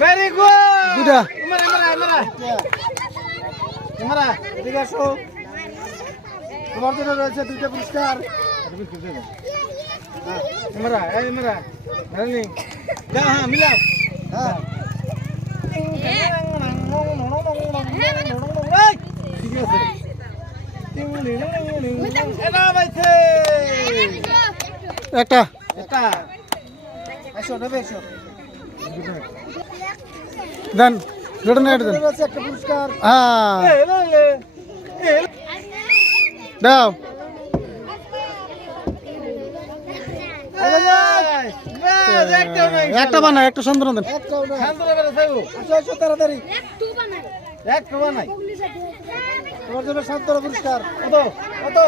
Very good দুটা camera এদিকে আসো তোমার জন্য রয়েছে দুইটা পুরস্কার ক্যামেরা এই ক্যামেরা রানি দাও হ্যাঁ মিলাও হ্যাঁ ঠিক আছে এটা পাইছে একটা এটা আসো নেবে এসো দেন দুটো নেট দেন রয়েছে একটা পুরস্কার দাও একটা বানাই একটা সন্তান দেন তাড়াতাড়ি একটা বানাই তোমার জন্য শান্তরা পুরস্কার কত কত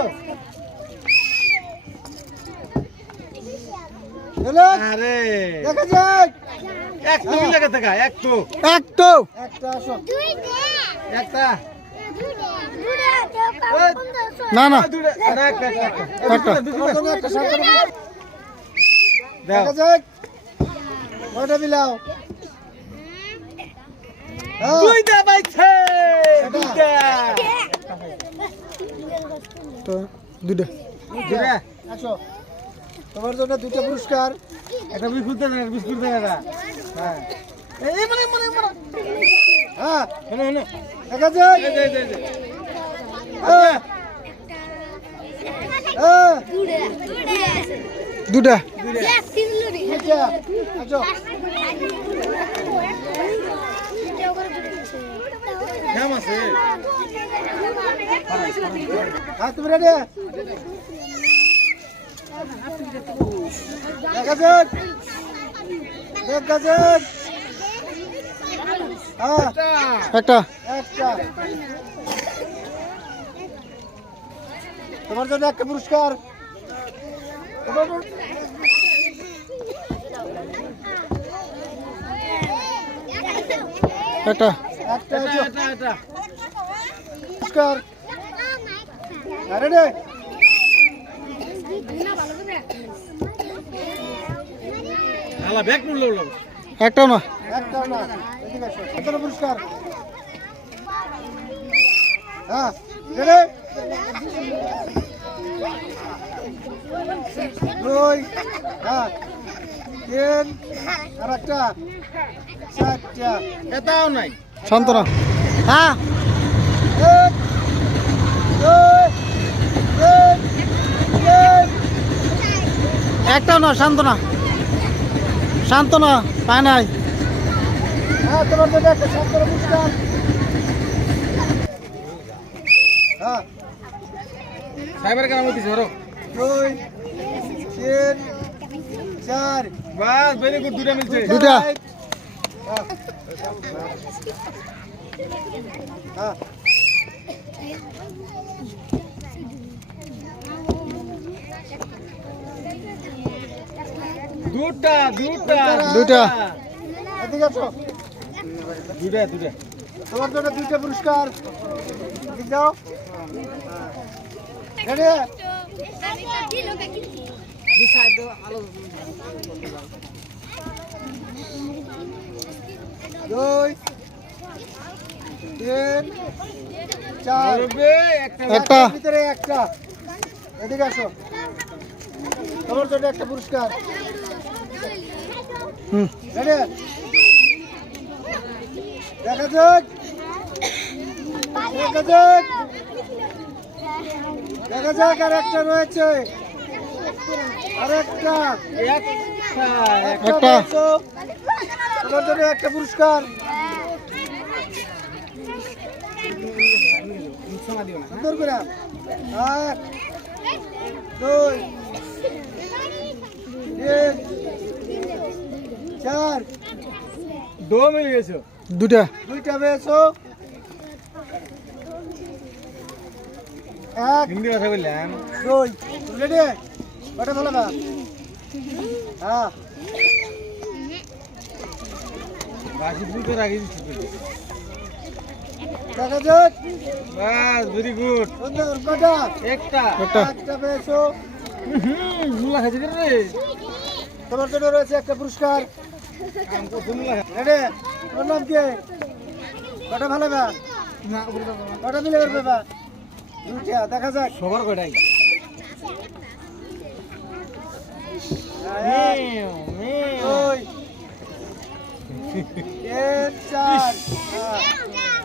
আরে দেখা যাক একটু মিলে দেখা একটু একটু একটা আসো একটা না না একটা দেখা যাক কয়টা মিলাও দুইটা পাইছে দুইটা তো দুটো দুইটা আসো তোমার জন্য দুটো পুরস্কার একটা বিস্কুট দেন বিস্কুট দেন এটা হ্যাঁ এই মানে মানে মানে হ্যাঁ হলো হলো দেখা যাক দুটা আসো নাম আছে হ্যাঁ তুমি রেডি দেখা যাক দেখা যাক একটা একটা তোমার জন্য একটা পুরস্কার একটা একটা পুরস্কার রেডি একটাও না একটা না এদিকে আসো একটা পুরস্কার হ্যাঁ রেডি দুই হ্যাঁ তিন আর একটা চারটা এটাও নাই শান্তনা হ্যাঁ এক দুই তিন চার একটাও না শান্তনা শান্তনা পায় নাই হ্যাঁ তোমার জন্য একটা শান্তনা পুরস্কার হ্যাঁ সাইবার কেন মতি ধরো দুই তিন চার বাস ভেরি গুড দুটা মিলছে দুটা হ্যাঁ দুটা দুটা দুটা এদিকে আসো দুটা দুটা তোমার জন্য দুইটা পুরস্কার এদিকে যাও রেডি দুই তিন চার একটা ভিতরে একটা এদিকে আসো তোমার জন্য একটা পুরস্কার রেডি দেখা যাক দেখা যাক দেখা যাক আর একটা রয়েছে আর একটা একটা তোমার জন্য একটা পুরস্কার সুন্দর করে এক দুই তিন চার দো মিলে গেছো দুটা দুইটা পেয়েছো এক হিন্দি কথা বললাম দুই রেডি কটা ভালো না হ্যাঁ বাকি দুটো রাখি দিচ্ছি দেখা যাক। বাস ভেরি গুড। সুন্দর কটা? একটা একটা পেয়েছো। মুলা খাইছে রে। তোমার জন্য রয়েছে একটা পুরস্কার। কাম করছে মুলা। রেডি? তোমার নাম কি? কটা ভালো বা? না কটা মিলে করবে বা? দুইটা, দেখা যাক। সবার কয়টাই? এক, দুই, তিন, চার।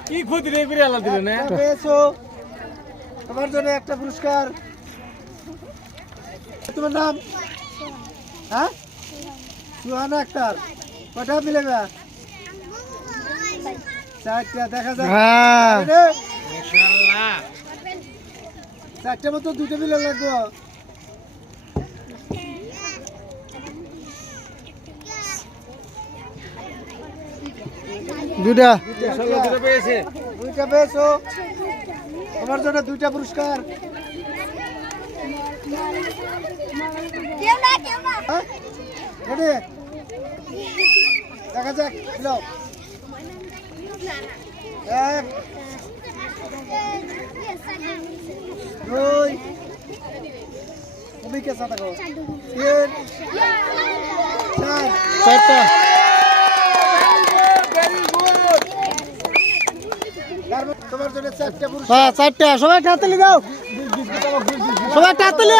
কি ক্ষতি রে করে আলা দিল না? একটা পেয়েছো। তোমার জন্য একটা পুরস্কার। তোমার নাম? হ্যাঁ, সুহানা আক্তার। কটা মিলে বা? চারটা, দেখা যাক। হ্যাঁ রেডি? ইনশাআল্লাহ। চারটা মতো দুটো মিলে লাগবো। দুইটা ইনশাআল্লাহ দুটো পেয়েছে। দুইটা পেয়েছো। তোমার জন্য দুইটা পুরস্কার। হ্যাঁ? রেডি? দেখা যাক। লো। এক, দুই, তুমি কে সাথে থাকো? তিন, চার। চারটা তারপর তোমার জন্য চারটা পুরস্কার। হ্যাঁ চারটা সবাই একটা হাততালি দাও সবাই একটা হাততালি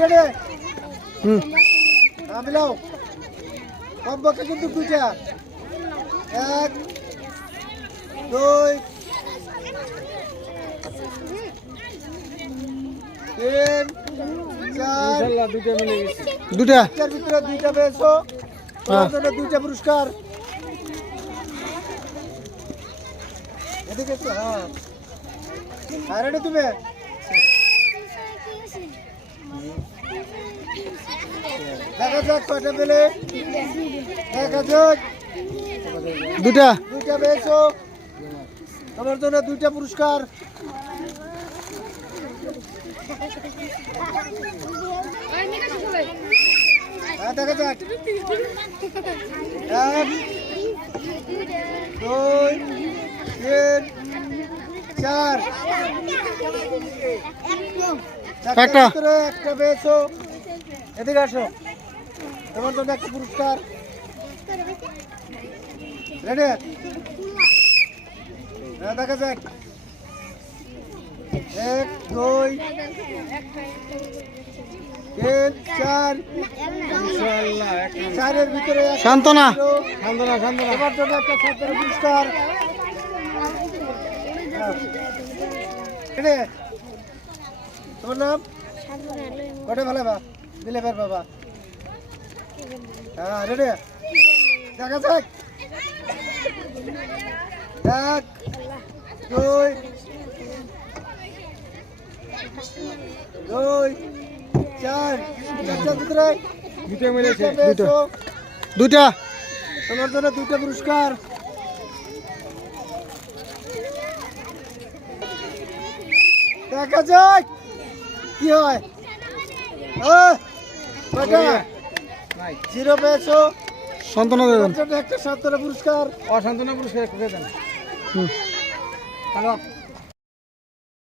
রেডি? হুম মিলাও। কমপক্ষে কিন্তু দুইটা। এক, দুই, তিন, চার। ইনশাআল্লাহ দুটো মিলে গেছে। দুইটা চারটার ভিতরে দুইটা পেয়েছো। তোমার জন্য দুইটা পুরস্কার। এদিকে এসো, হ্যাঁ। আর রেডি তুমি? দেখা যাক কয়টা পেলে। দেখা যাক। দুইটা দুইটা পেয়েছো। তোমার জন্য দুইটা পুরস্কার। হ্যাঁ, দেখা যাক। এক, দুই, তিন, চার। চারটার একটা। ভিতরে একটা পেয়েছো। এদিকে আসো। তোমার জন্য একটা পুরস্কার। রেডি? হ্যাঁ, দেখা যাক। এক, দুই, তিন, চার। ইনশাআল্লাহ এক নম্বর। চারের ভিতরে একটা সান্ত্বনা। পেয়েছো। সান্ত্বনা সান্ত্বনা। তোমার জন্য একটা ছাত্রের পুরস্কার। হ্যাঁ। রেডি? তোমার নাম? কটা ভালো বা? দিলে বের বাবা। হ্যাঁ, রেডি? দেখা যাক। এক, দুই, দুই, চার। চারটার ভিতরে দুটো মিলেছে। দুইটা পেয়েছো। দুইটা তোমার জন্য দুইটা পুরস্কার। দেখা যাক কি হয়। কয়টা? নাই। জিরো পেয়েছো। সান্ত্বনা দেবেন তোমার জন্য একটা সান্ত্বনা পুরস্কার। অসান্ত্বনা পুরস্কার একটা দেন। হুম হ্যালো